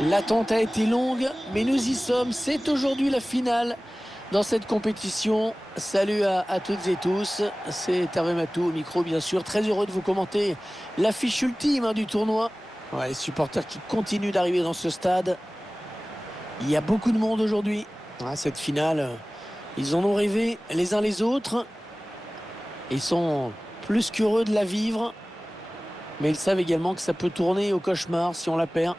L'attente a été longue, mais nous y sommes. C'est aujourd'hui la finale dans cette compétition. Salut à toutes et tous. C'est Hervé Matou au micro, bien sûr. Très heureux de vous commenter l'affiche ultime du tournoi. Ouais, les supporters qui continuent d'arriver dans ce stade. Il y a beaucoup de monde aujourd'hui. Cette finale, ils en ont rêvé les uns les autres. Ils sont plus qu'heureux de la vivre. Mais ils savent également que ça peut tourner au cauchemar si on la perd.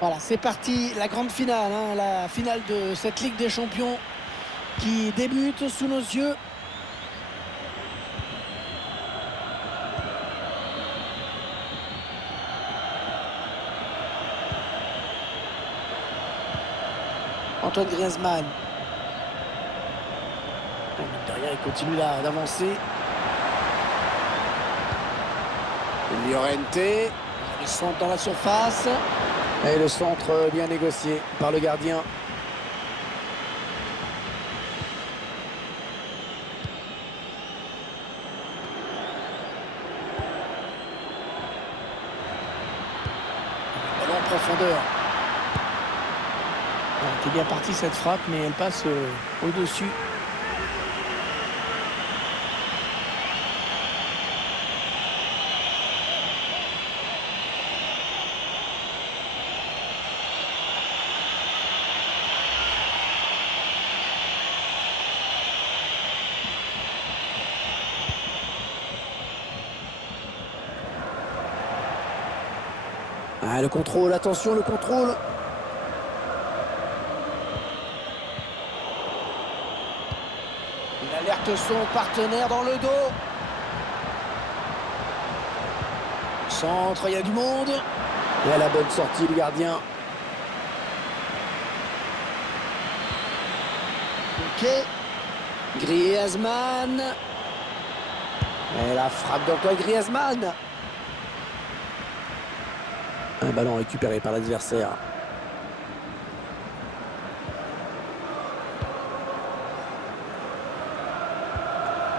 Voilà, c'est parti, la grande finale, la finale de cette Ligue des Champions qui débute sous nos yeux. Antoine Griezmann. Derrière, il continue d'avancer. Llorente. Le centre dans la surface. Et le centre bien négocié par le gardien. Ballon en profondeur. Elle était bien partie cette frappe, mais elle passe au-dessus. Le contrôle, attention, le contrôle. Il alerte son partenaire dans le dos. Centre, il y a du monde. Et la bonne sortie du gardien. Ok. Griezmann. Et la frappe d'Antoine Griezmann. Un ballon récupéré par l'adversaire.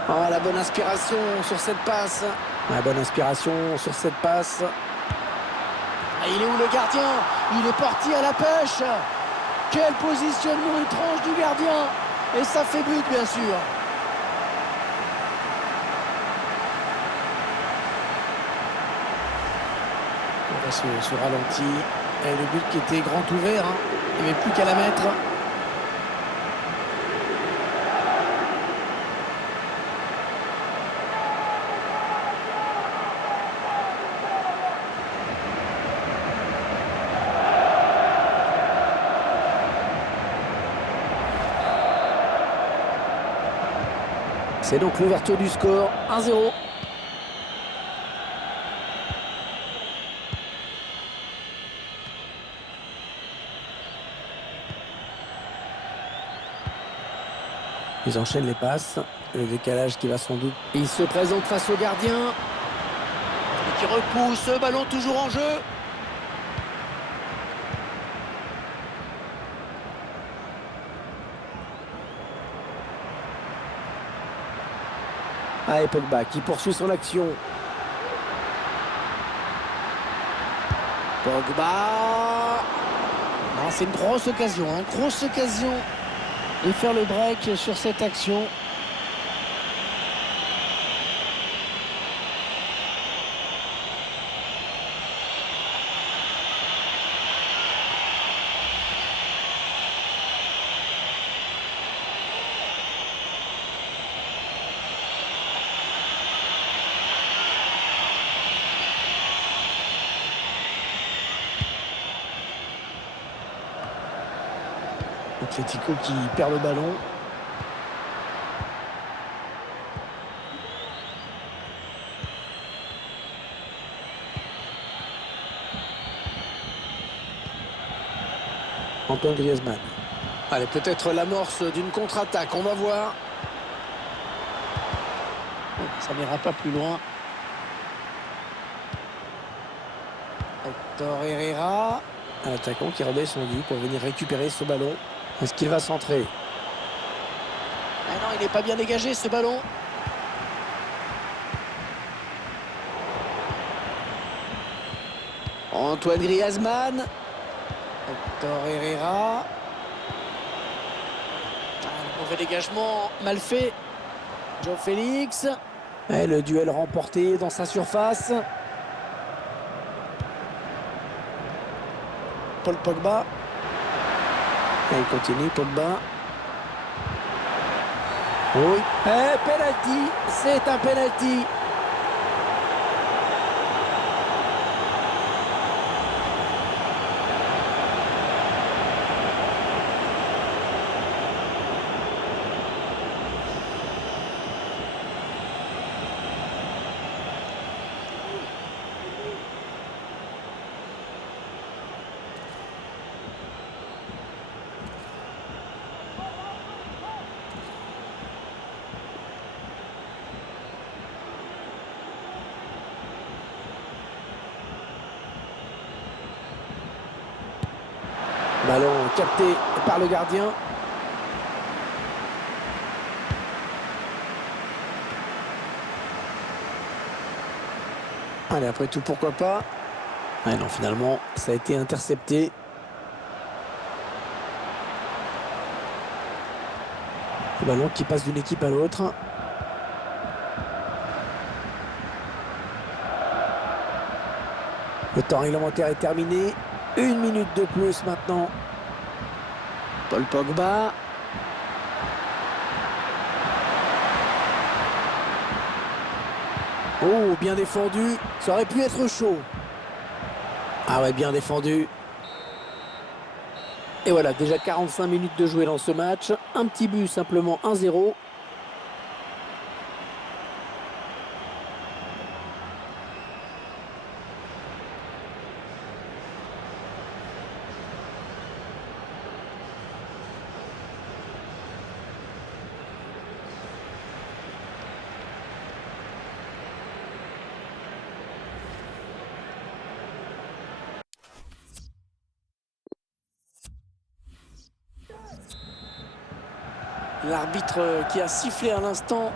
Oh, la bonne inspiration sur cette passe. La bonne inspiration sur cette passe. Il est où le gardien? Il est parti à la pêche. Quel positionnement étrange du gardien. Et ça fait but, bien sûr. Ce ralenti, et le but qui était grand ouvert, il n'y avait plus qu'à la mettre. C'est donc l'ouverture du score, 1-0. Ils enchaînent les passes. Le décalage qui va sans doute. Il se présente face au gardien. Et qui repousse. Ballon toujours en jeu. Et Pogba qui poursuit son action. Pogba. C'est une grosse occasion. Grosse occasion de faire le break sur cette action. Atlético qui perd le ballon. Antoine Griezmann. Allez, peut-être l'amorce d'une contre-attaque, on va voir. Ça n'ira pas plus loin. Hector Herrera. Un attaquant qui est redescendu pour venir récupérer ce ballon. Est-ce qu'il va centrer? Ah non, il n'est pas bien dégagé ce ballon. Antoine Griezmann. Hector Herrera. Le mauvais dégagement mal fait. João Félix. Et le duel remporté dans sa surface. Paul Pogba. Et il continue, Pogba. Oui. Et penalty. C'est un penalty. Ballon capté par le gardien. Allez, après tout, pourquoi pas. Ah non, finalement, ça a été intercepté. Le ballon qui passe d'une équipe à l'autre. Le temps réglementaire est terminé. 1 minute de plus maintenant. Paul Pogba. Oh, bien défendu. Ça aurait pu être chaud. Ah ouais, bien défendu. Et voilà, déjà 45 minutes de jouer dans ce match. Un petit but, simplement 1-0. L'arbitre qui a sifflé à l'instant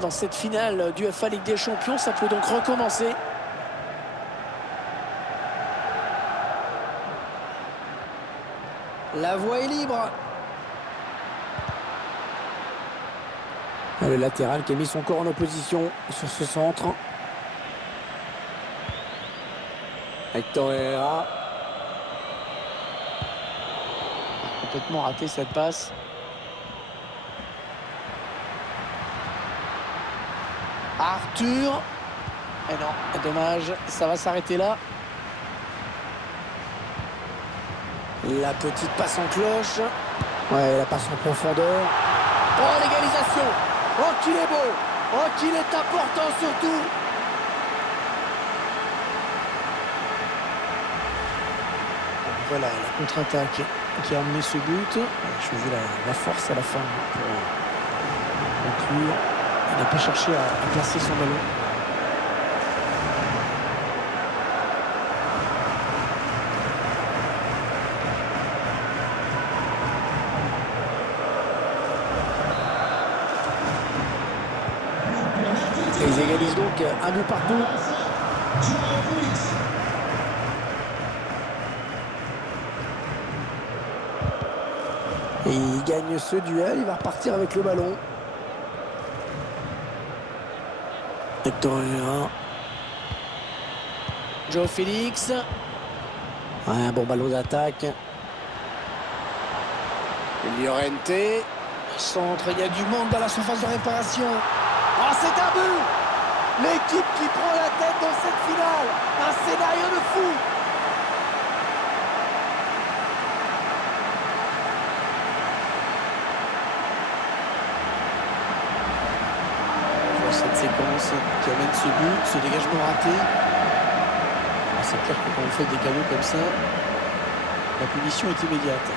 dans cette finale du UEFA Ligue des Champions, ça peut donc recommencer. La voie est libre. Le latéral qui a mis son corps en opposition sur ce centre. Hector Herrera. A complètement raté cette passe. Arthur. Et non, dommage, ça va s'arrêter là. La petite passe en cloche. Ouais, la passe en profondeur. Oh, l'égalisation. Oh, qu'il est beau. Oh, qu'il est important surtout. Voilà, la contre-attaque qui a emmené ce but. Je faisais la force à la fin pour conclure. Il n'a pas cherché à placer son ballon. Et ils égalisent donc un but partout. Et il gagne ce duel, il va repartir avec le ballon. Hector Herrera. João Félix. Ouais, un bon ballon d'attaque. Llorente. Centre, il y a du monde dans la surface de réparation. Oh, c'est un but! L'équipe qui prend la tête dans cette finale. Un scénario de fou. Cette séquence qui amène ce but, ce dégagement raté. C'est clair que quand on fait des cadeaux comme ça, la punition est immédiate.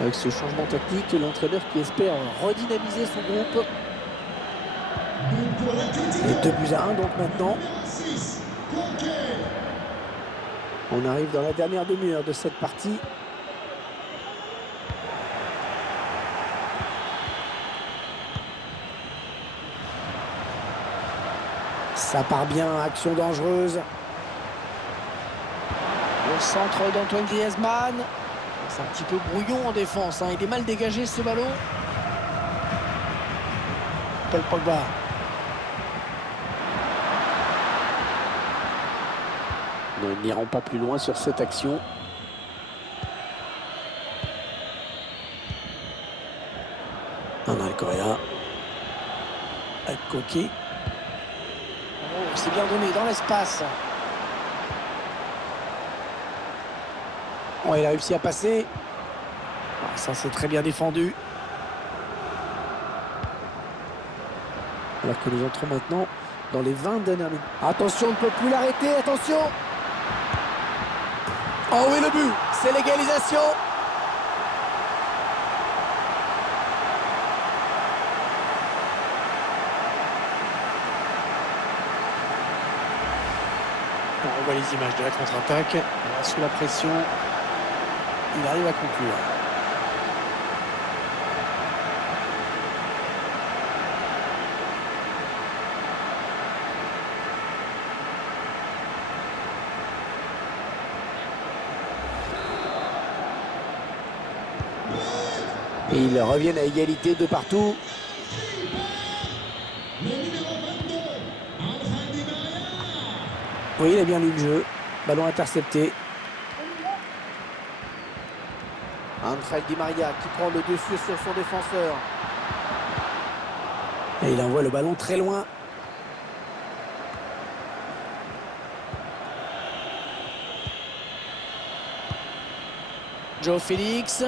Avec ce changement tactique, l'entraîneur qui espère redynamiser son groupe. Et 2-1 donc maintenant. On arrive dans la dernière demi-heure de cette partie. Ça part bien, action dangereuse. Au centre d'Antoine Griezmann. C'est un petit peu brouillon en défense, hein. Il est mal dégagé ce ballon. Paul Pogba. Non, ils n'iront pas plus loin sur cette action. On a le Correa. Avec Coquet. Oh, c'est bien donné dans l'espace. Oh, il a réussi à passer. Ah, ça, c'est très bien défendu. Alors que nous entrons maintenant dans les 20 dernières minutes. Attention, on ne peut plus l'arrêter. Attention. Oh oui, le but. C'est l'égalisation. On revoit les images de la contre-attaque. Sous la pression, il arrive à conclure. Et ils reviennent à égalité de partout. Oui, il a bien lu le jeu. Ballon intercepté. Ángel Di María qui prend le dessus sur son défenseur. Et il envoie le ballon très loin. João Félix.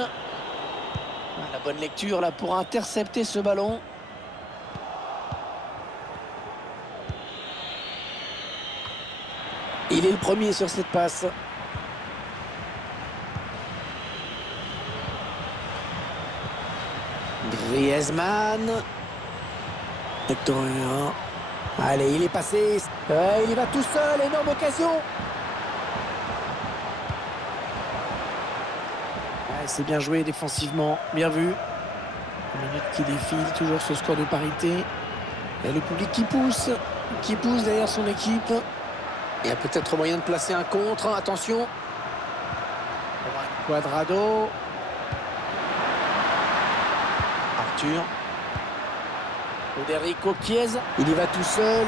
La bonne lecture là pour intercepter ce ballon. Il est le premier sur cette passe. Griezmann. Hector Herrera. Allez, il est passé. Il y va tout seul. Énorme occasion. C'est bien joué défensivement. Bien vu. Une minute qui défile. Toujours ce score de parité. Et le public qui pousse derrière son équipe. Il y a peut-être moyen de placer un contre. Attention. Cuadrado. Arthur. Federico Chiesa. Il y va tout seul.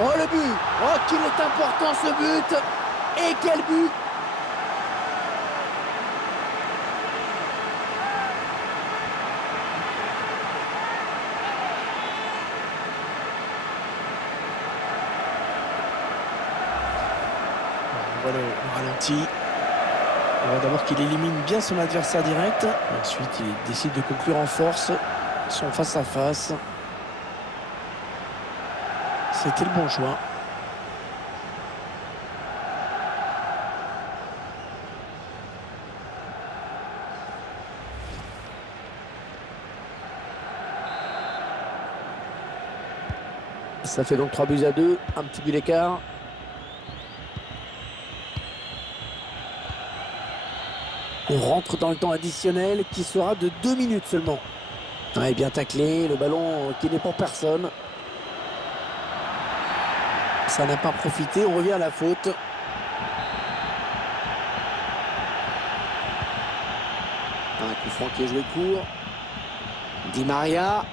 Oh, le but. Oh, qu'il est important ce but. Et quel but. On voit le ralenti. On voit d'abord qu'il élimine bien son adversaire direct. Et ensuite, il décide de conclure en force son face-à-face. C'était le bon choix. Ça fait donc 3-2, un petit but d'écart. On rentre dans le temps additionnel qui sera de 2 minutes seulement. Ouais, bien taclé, le ballon qui n'est pour personne. Ça n'a pas profité, on revient à la faute. Un coup franc qui est joué court. Di Maria.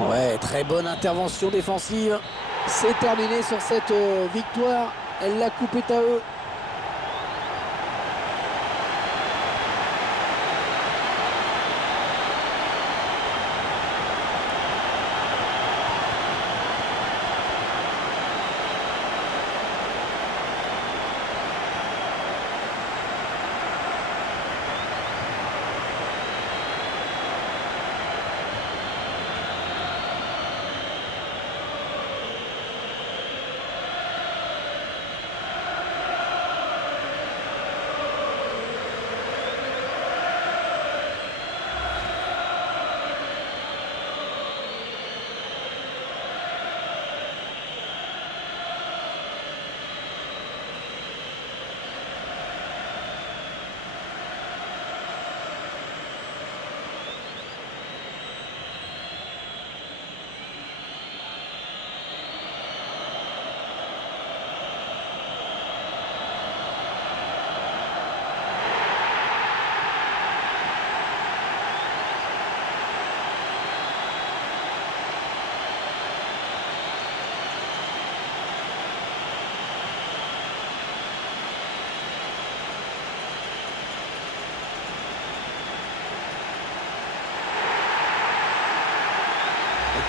Ouais, très bonne intervention défensive. C'est terminé sur cette victoire. La coupe est à eux.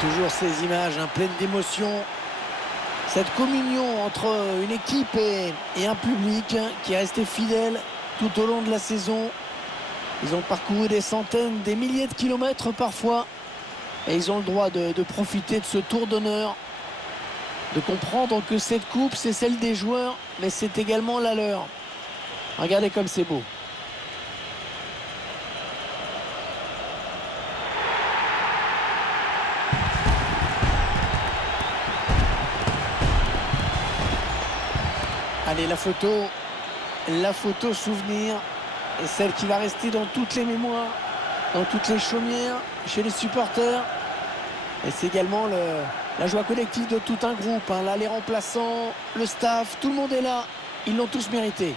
Toujours ces images pleines d'émotion. Cette communion entre une équipe et un public qui est resté fidèle tout au long de la saison. Ils ont parcouru des centaines, des milliers de kilomètres parfois. Et ils ont le droit de profiter de ce tour d'honneur. De comprendre que cette coupe, c'est celle des joueurs, mais c'est également la leur. Regardez comme c'est beau. Allez, la photo souvenir, celle qui va rester dans toutes les mémoires, dans toutes les chaumières, chez les supporters. Et c'est également la joie collective de tout un groupe. Là, les remplaçants, le staff, tout le monde est là. Ils l'ont tous mérité.